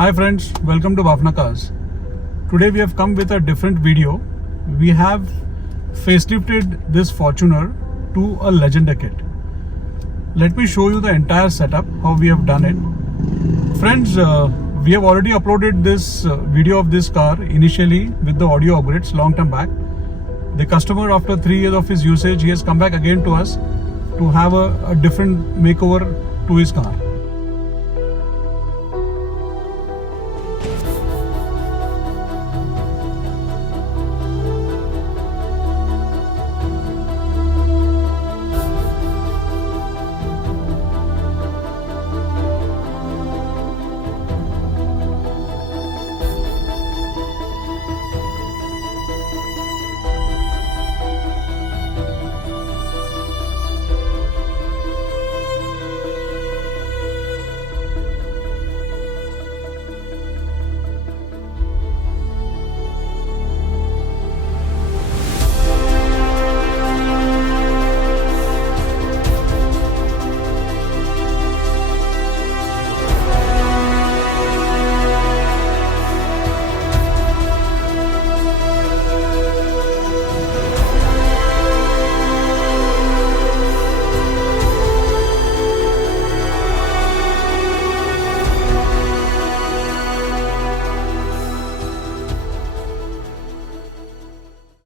Hi friends, welcome to BAFNA Cars. Today we have come with a different video. We have facelifted this Fortuner to a Legender kit. Let me show you the entire setup, how we have done it. Friends, we have already uploaded this video of this car initially with the audio upgrades long time back. The customer, after 3 years of his usage, he has come back again to us to have a different makeover to his car.